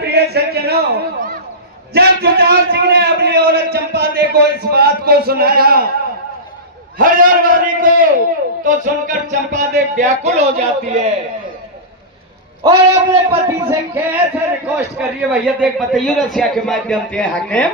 प्रिय सज्जनों, जब जुझार सिंह ने अपनी औरत चंपा दे को इस बात को सुनाया, हरिहर वाली को, तो सुनकर चंपा दे व्याकुल हो जाती है और अपने पति से कैसे रिक्वेस्ट कर रही है। भैया देख बताइए रसिया के माध्यम से हाकिम।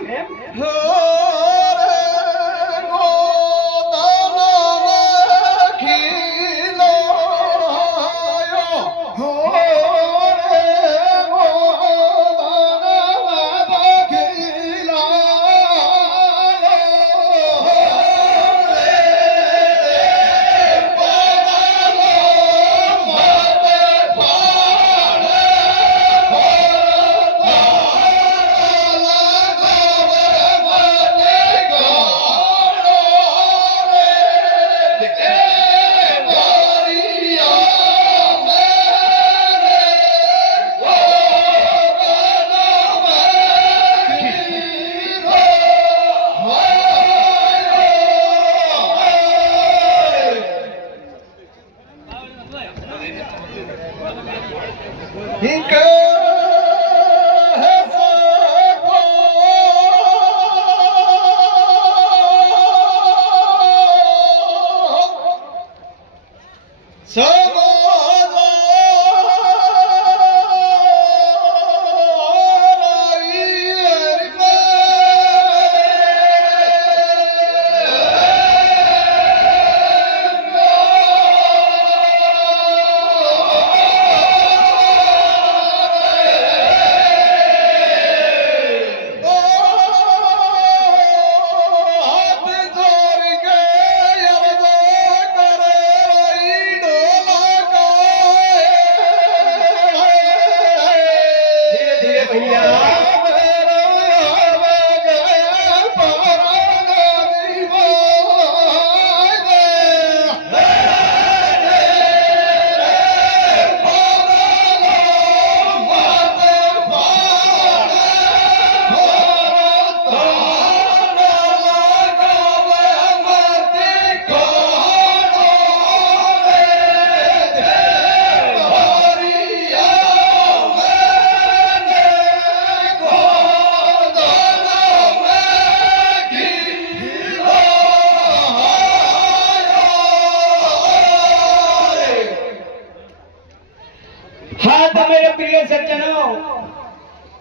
हाँ तो मेरे प्रिय सज्जनों,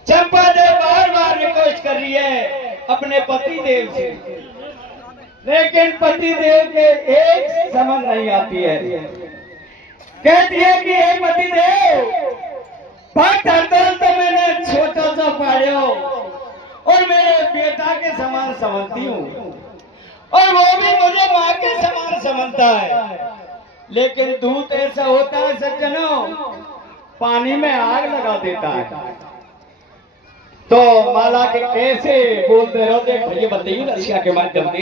चंपा देव बार बार रिक्वेस्ट कर रही है अपने पति देव से, लेकिन पति देव के एक समझ नहीं आती है। कहती है कि हे पति देव, भक्त हरदल तो मैंने छोटा सा पाया और मेरे बेटा के समान समझती हूँ और वो भी मुझे माँ के समान समझता है, लेकिन दूत ऐसा होता है सज्जनों, पानी में आग लगा देता है। तो माला के कैसे बोलते रहो, देख भैया बताइए रसिया के माध्यम से।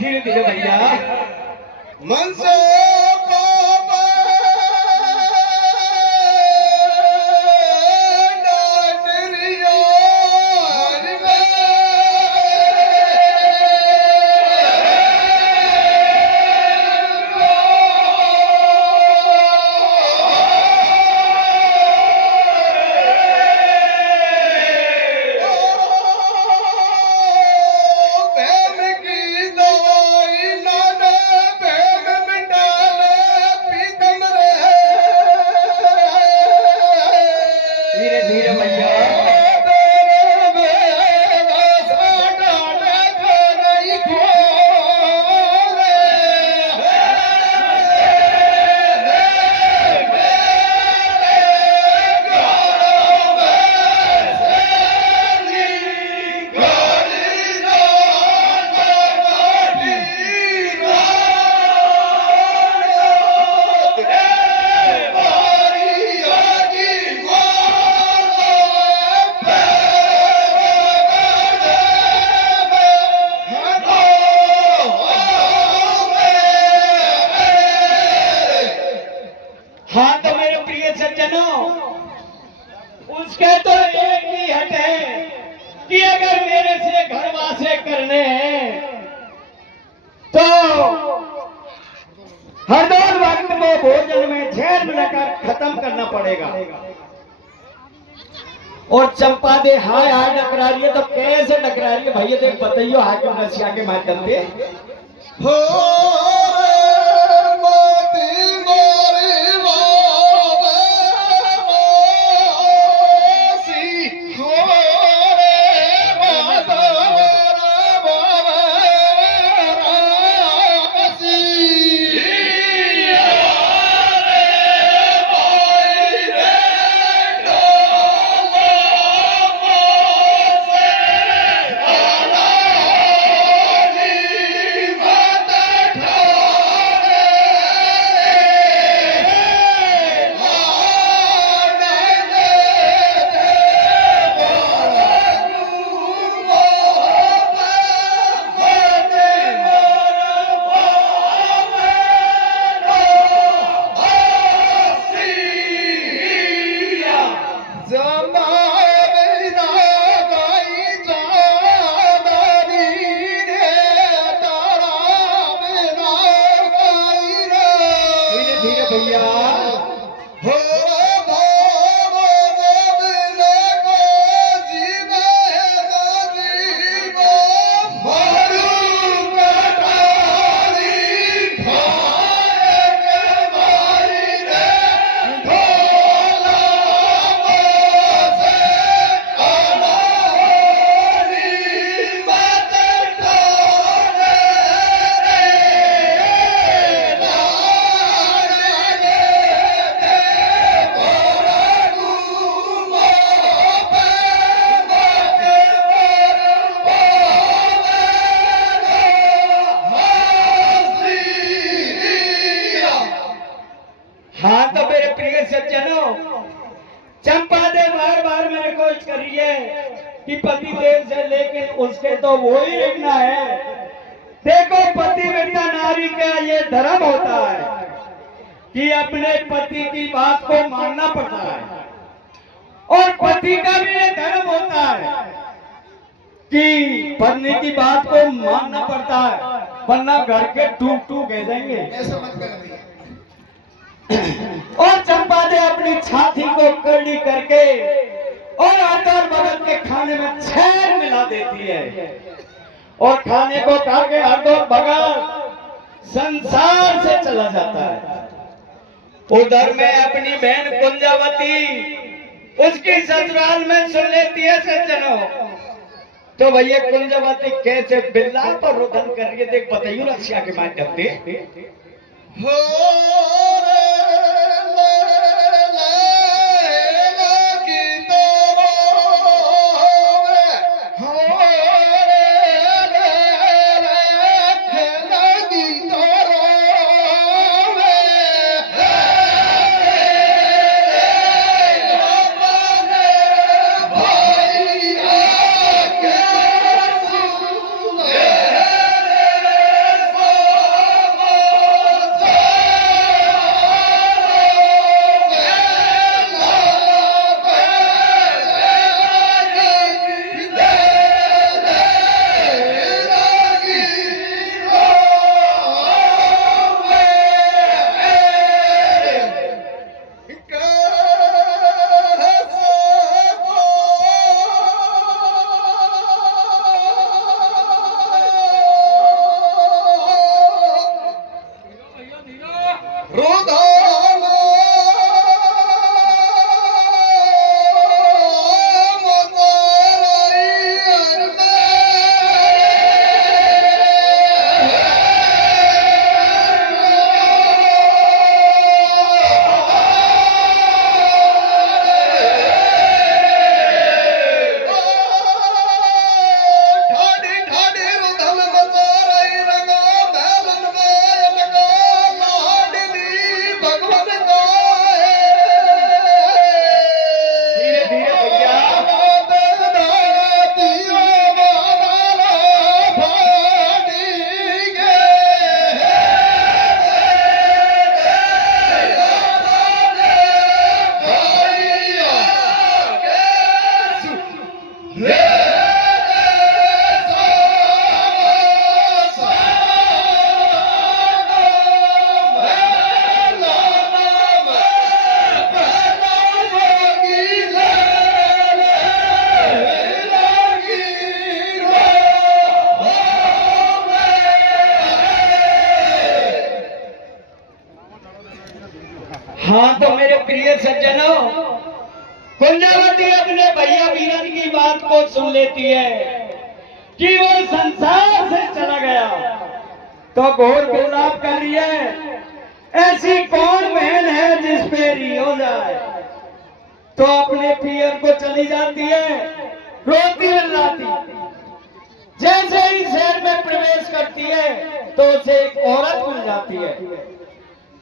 धीरे धीरे भैया मन से हाँ तो मेरे प्रिय सज्जनों, उसके तो एक ही हट है कि अगर मेरे से घर वासे करने हैं तो हर दो वक्त को भोजन में झेल मिलाकर खत्म करना पड़ेगा। और चंपा दे हाय हाय टकरा रही है, तो कैसे टकरा रही है भैया देख बताइयो हाकिम रसिया के माध्यम से। हो भैया हाँ तो मेरे प्रिय सज्जनों, चंपा दे बार बार मैंने कोशिश करी है कि पति देव से, लेकिन उसके तो वो ही रहना है। देखो पतिव्रता नारी का ये धर्म होता है कि अपने पति की बात को मानना पड़ता है, और पति का भी ये धर्म होता है कि पत्नी की बात को मानना पड़ता है, वरना घर के टूक टूक कह देंगे। और चंपा ने अपनी छाती को करड़ी करके और आकर बगल के खाने में छेद मिला देती है, और खाने को खा के हर दो बगल संसार से चला जाता है। उधर में अपनी बहन कुंजावती उसकी ससुराल में सुन लेती है सज्जनों। तो भैया कुंजावती कैसे बिल्ला पर रुदन कर रही है, देख बताइयो रसिया के माध्यम से। हाँ तो मेरे प्रिय सज्जनों, कुंजावती अपने भैया वीरन की बात को सुन लेती है कि वो संसार से चला गया, तो घोर विलाप कर रही है। ऐसी कौन बहन है जिस पे रियो जाए, तो अपने पियर को चली जाती है, रोती मिलाती। जैसे ही शहर में प्रवेश करती है तो उसे एक औरत मिल जाती है।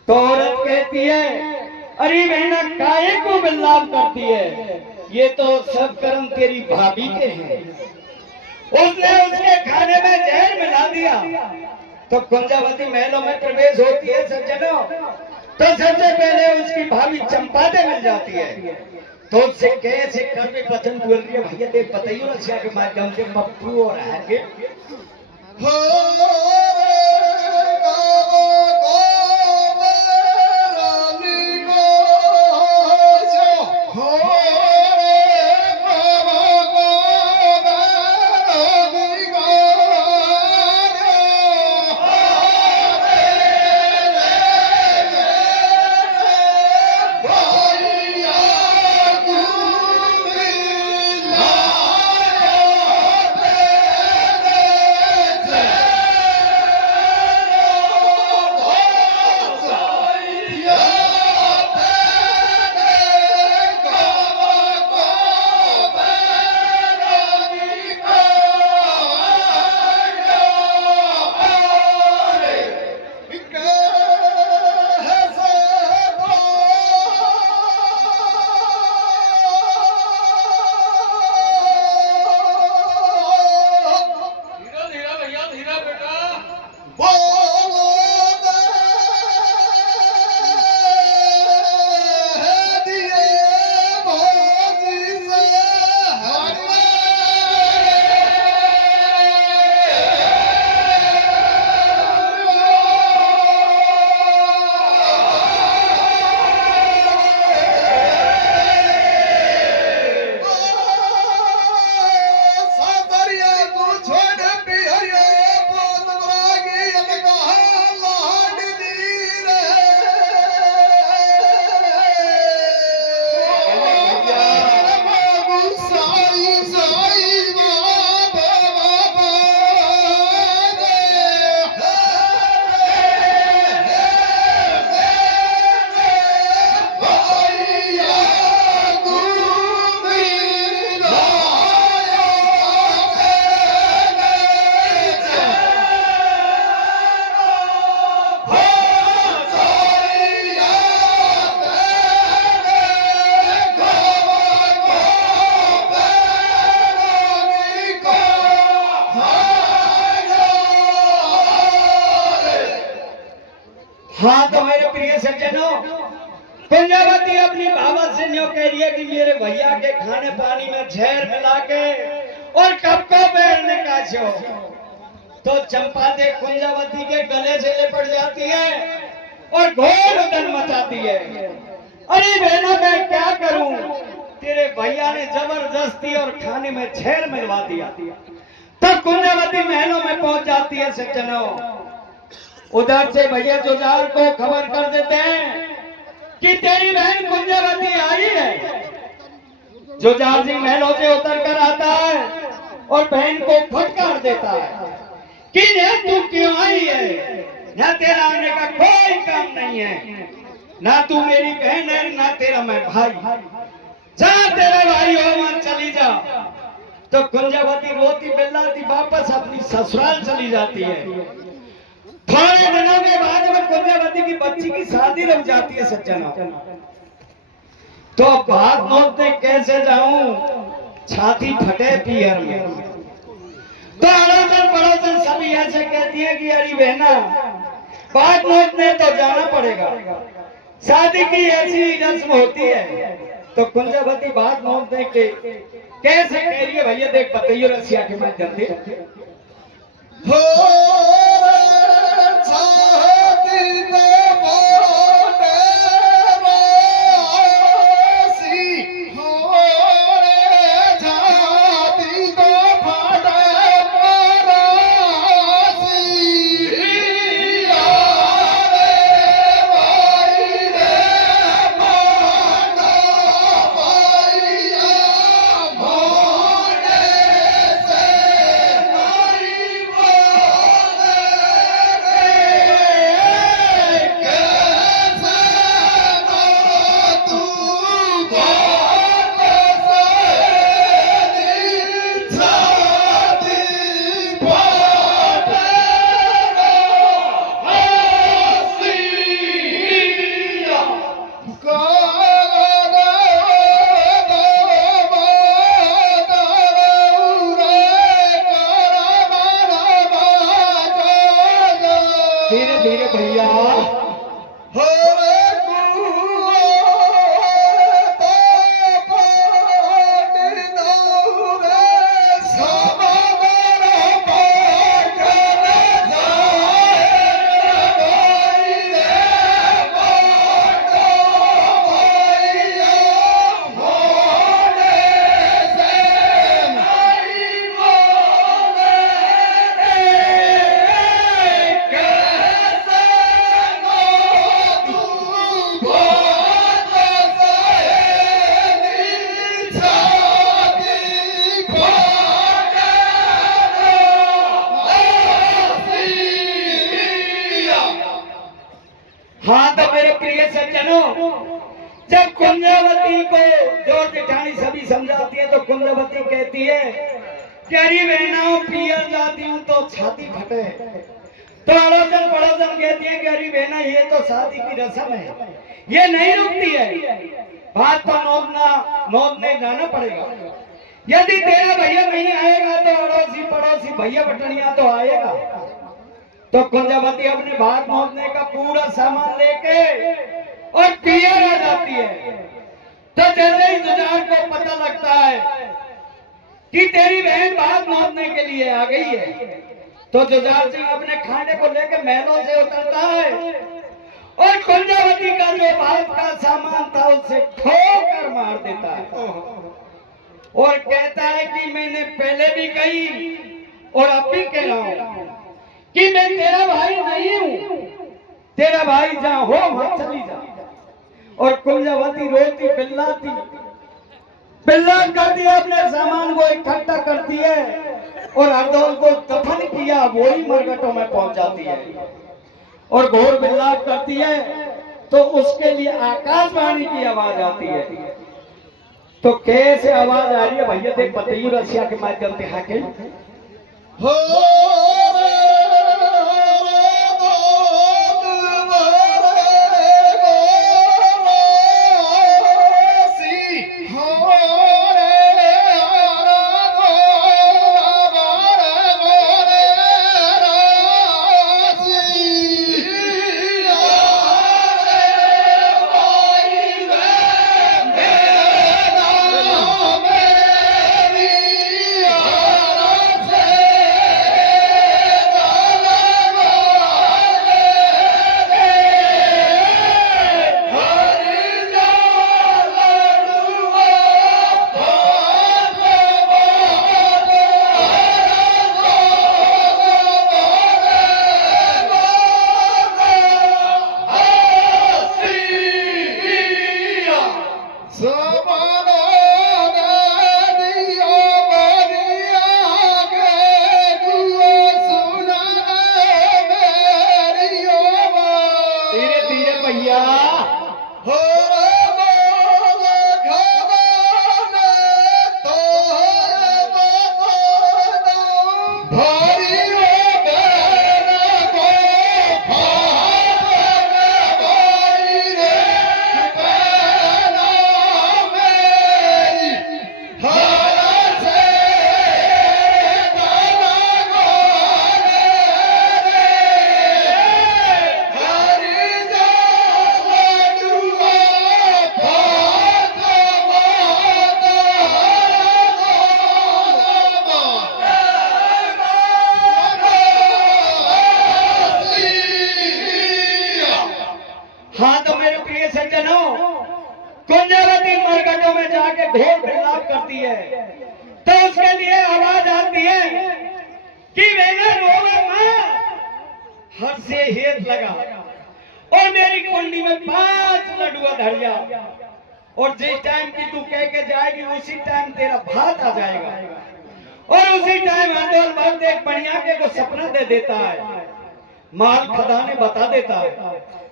तो औरत कहती है, अरे बहना काहे को विलाप करती है, ये तो सब कर्म तेरी भाभी के हैं। उसने उसके खाने में जहर मिला दिया। तो कुंजावती महलों में प्रवेश होती है सज्जनों, तो सबसे पहले उसकी भाभी चंपादे मिल जाती है। तो उससे कैसे कर्म पतन बोल रही है, भैया देख बताइए रसिया के माध्यम से पप्पू और है हाँ तो मेरे प्रिय सज्जनों, कुंजावती अपनी भावा से न्यों कह रही है कि मेरे भैया के खाने पानी में जहर मिला के और कब को बैरने का छो। तो चंपा दे कुंजावती के गले से लिपट जाती है और घोर उधन मचाती है। अरे बहना मैं क्या करूं, तेरे भैया ने जबरदस्ती और खाने में जहर मिलवा दिया। तब कुंजावती महलों में पहुंच जाती है सज्जनों। उधर से भैया जुझार को खबर कर देते हैं कि तेरी बहन कुंजावती आई है। जुझार सिंह महलों से उतर कर आता है और बहन को फटकार देता है कि तू क्यों आई है, ना तेरा आने का कोई काम नहीं है, ना तू मेरी बहन है ना तेरा मैं भाई, जा तेरा भाई हो वहां चली जा। तो कुंजावती रोती बिल्लाती वापस अपनी ससुराल चली जाती है। थोड़े दिनों के बाद में कुंजावती की बच्ची की शादी लग जाती है सज्जनों। तो बात नोटते कैसे जाऊं, छाती फटे पियर में। तो अड़ोसन पड़ोसन सभी ऐसे कहती है कि अरे बहना बात नोटने तो जाना पड़ेगा, शादी की ऐसी रस्म होती है। तो कुंजावती बात नोटने के कैसे कह रही है, भैया देख बताइए रसिया के माध्यम से। धीरे धीरे भैया हो रे कुओं तो पानी दो रे समावर पागल जाए भाई रे पागल भैया मोड़े से नहीं मोड़े रे कैसे हाँ तो मेरे प्रिय सज्जनों, जब कुंजावती को जोर जेठानी सभी समझाती है तो कुंजावती कहती है कि अरे बहनाओं पियर जाती हूँ तो छाती फटे। तो अड़ोसन पड़ोसन कहती है कि अरे बहना ये तो शादी की रस्म है, ये नहीं रुकती है, बात तो नोदने जाना पड़ेगा। यदि तेरा भैया नहीं आएगा तो अड़ोसी पड़ोसी भैया बटनिया तो आएगा। तो कुंजावती अपने भात नोदने का पूरा सामान लेके और पियर आ जाती है। तो जैसे ही जुझार को पता लगता है कि तेरी बहन भात नोदने के लिए आ गई है, तो जुझार सिंह अपने खाने को लेकर महलों से उतरता है और कुंजावती का जो भात का सामान था उसे ठोकर मार देता है और कहता है कि मैंने पहले भी कही और अब भी कह रहा हूं कि मैं तेरा भाई नहीं हूं, तेरा भाई जहां हो वहां चली जा। और कुंजावती रोती बिल्लाती बिल्ला करती है, अपने सामान को इकट्ठा करती है और हरदौल को दफन किया वही मरघटों में पहुंचाती है और घोर बिल्लाट करती है। तो उसके लिए आकाशवाणी की आवाज आती है। तो कैसे आवाज आ रही है भैया देख बताइए रसिया के माध्यम से हाके हो हाँ तो मेरे प्रिय सज्जनों, कुंजावती मरघटों में जाके ढोल बिल्लाप करती है तो उसके लिए आवाज आती है कि मैंने रोवे मां हर से हेत लगा और मेरी कुंडी में 5 लड्डुआ धरिया और जिस टाइम की तू कह के जाएगी उसी टाइम तेरा भात आ जाएगा। और उसी टाइम आंदोलन भक्त एक बढ़िया के को सपना दे देता है, माल खदाने बता देता है।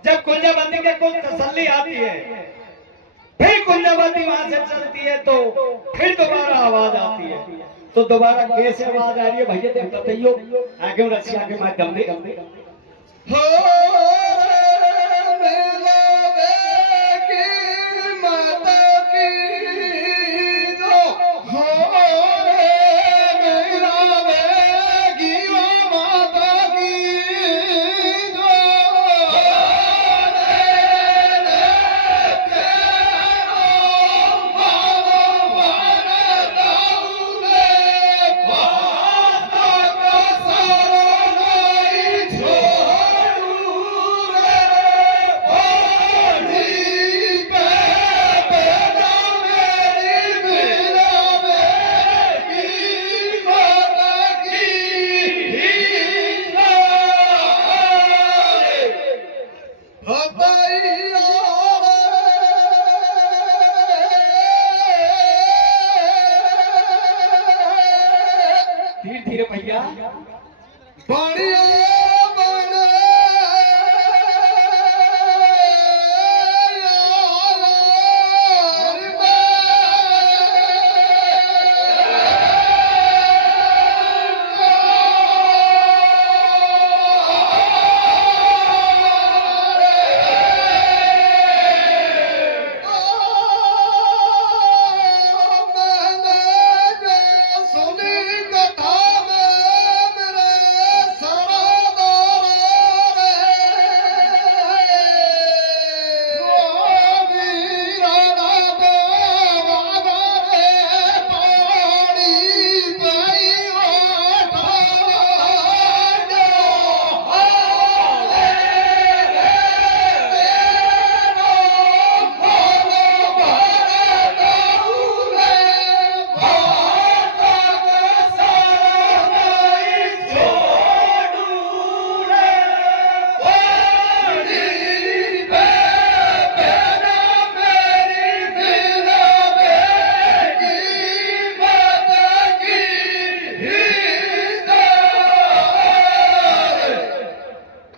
जब कुंजावती के कुछ तसल्ली आती है फिर कुंजावती वहां से चलती है तो फिर दोबारा आवाज आती है। तो दोबारा कैसे आवाज आ रही है भैया देख बताइयो आगे रसिया के माध्यम से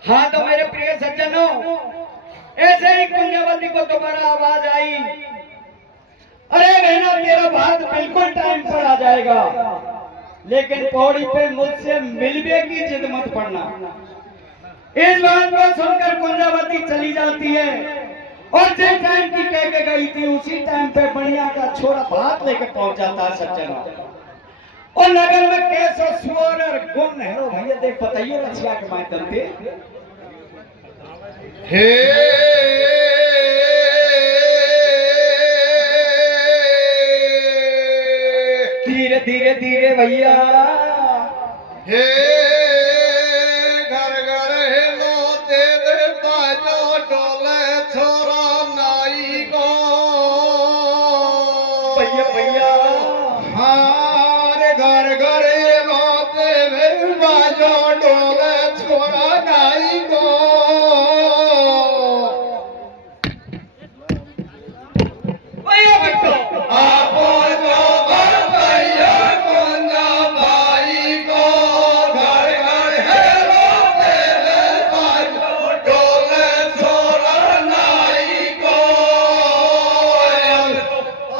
हाँ तो मेरे प्रिय सज्जनों, ऐसे ही कुंजवती को दोबारा आवाज आई, अरे बहना तेरा भात बिल्कुल टाइम पर आ जाएगा, लेकिन पौड़ी पे मुझसे मिलने की जिद मत पड़ना। इस बात को सुनकर कुंजवती चली जाती है और जिस टाइम की कह के गई थी उसी टाइम पे बढ़िया का छोरा भात लेकर पहुंच जाता है सज्जनों। और नगर में कैसो सुअर और गुण है भैया देख बताइए रसिया के माध्यम पे। हे धीरे धीरे धीरे भैया, हे घर घर हेलो दे दे बाजो डोले छोरा नाई को भैया भैया हार घर घर हेलो दे दे बाजो डोले छोरा नाई को भैया बेटो आपो जो भैया कुंजा भाई को घर घर हेलो दे दे बाजो डोले छोरा नाई को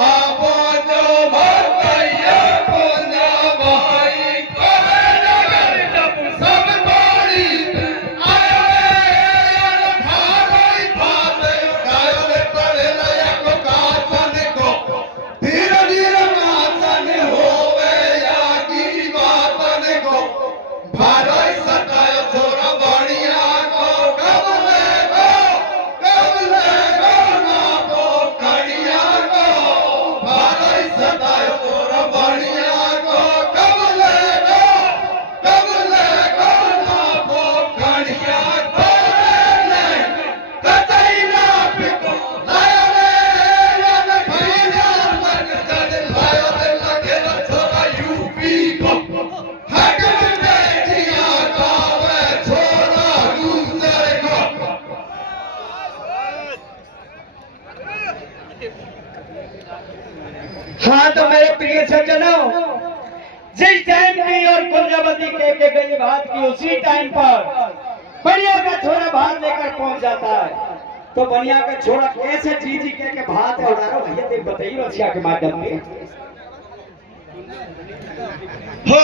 आपो जो भैया कुंजा भाई को सब बड़ी आए भाई भाई गाय पड़े लया को काचन को धीरे धीरे मातन होवे या की बातन को भाई सतायो छोरा बढ़िया को कब ले ना को कड़िया को भाई सतायो छोरा बढ़िया को कब ले ना को कड़िया को कतई ना पिको लायो रे भैया मन चढ़ लायो रे लगे छोरा यूपी को हक बैठिया गावे छोरा दूसरे को हाँ तो मेरे प्रिय सज्जनों, जिस टाइम की और कुंजवती कह के गई बात की उसी टाइम पर बढ़िया का छोरा भात लेकर पहुंच जाता है। तो बढ़िया का छोरा कैसे जी कह के भात है उड़ा भैया देख बताइए रसिया के माध्यम पे। हो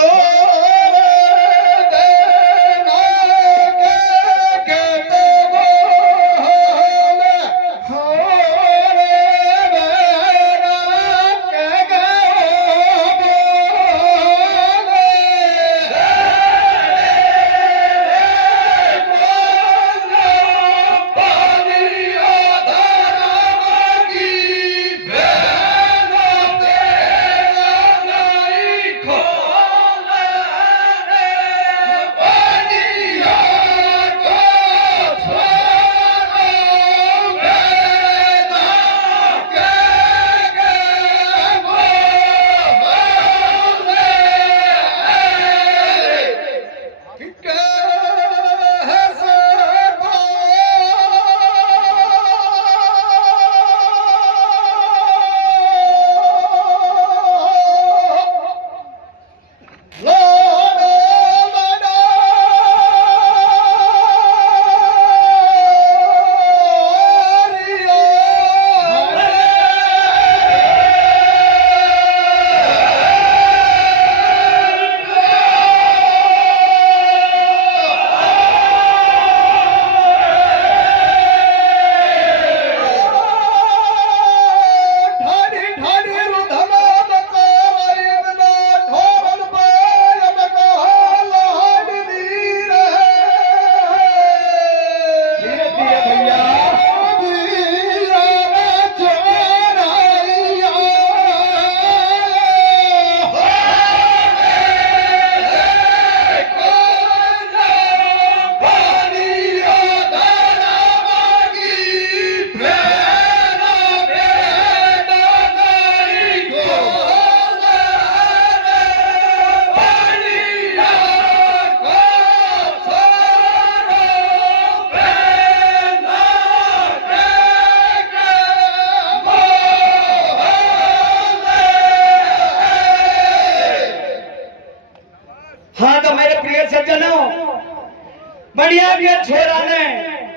ने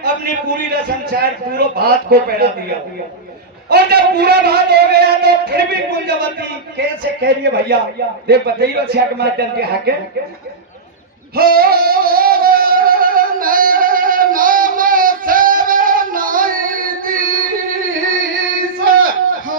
अपनी पूरी रसम शायर पूरा भात को पैरा दिया, और जब पूरा भात हो गया तो फिर भी कुंजवती कैसे कह रही है भैया, देख बताइए रक्षा के माध्यम के हक हो नाम से नाई दीस हो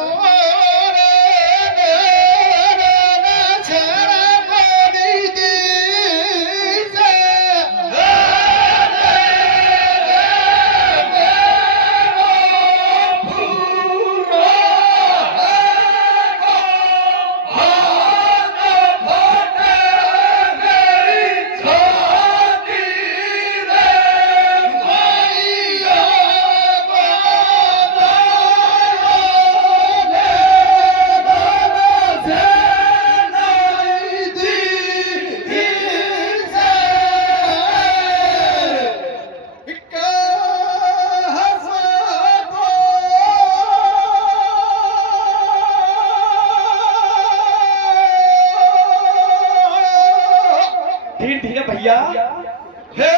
धीरे धीरे भैया हे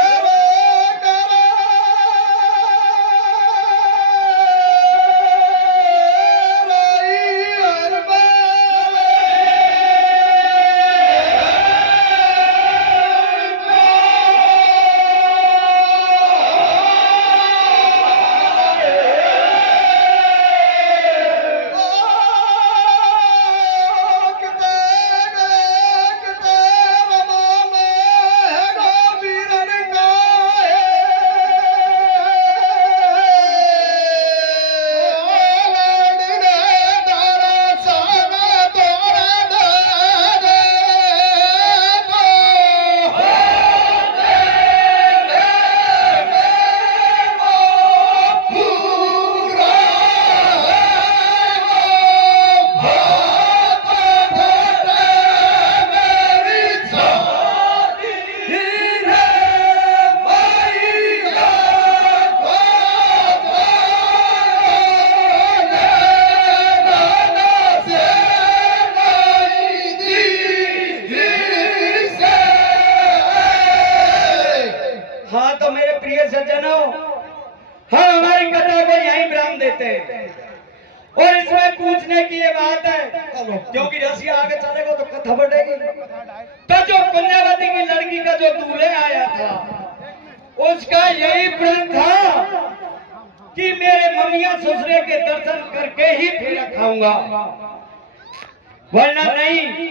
हाँ तो मेरे प्रिय सज्जनों, हम हमारी कथा को यहीं विराम देते हैं, और इसमें पूछने की ये बात है, क्योंकि रसिया आगे चलेगा तो कथा बढ़ेगी। तो जो कुंजवती की लड़की का जो दूल्हे आया था, उसका यही प्रण था कि मेरे ममिया ससुरे के दर्शन करके ही फिर खाऊंगा, वरना नहीं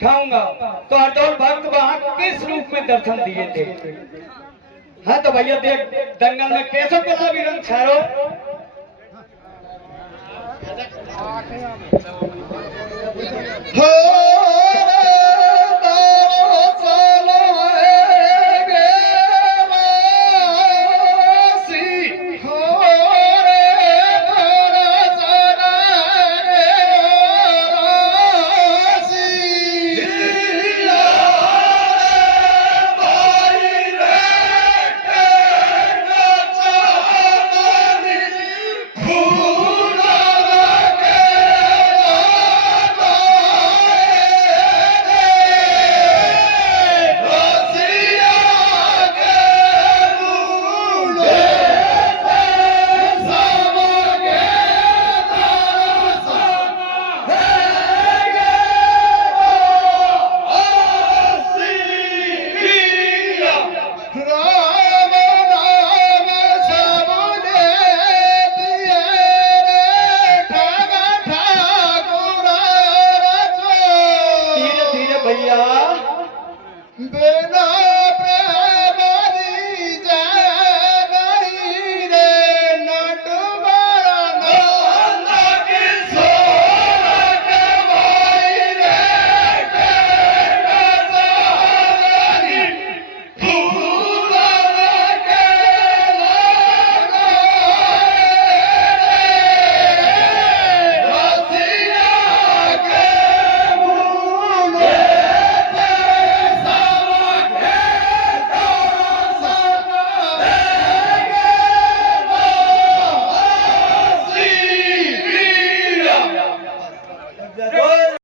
खाऊंगा। तो हरदौल भक्त वहां किस रूप में दर्शन दिए थे? हाँ तो भैया देख दंगल में कैसे गुलाबी रंग छारो, हो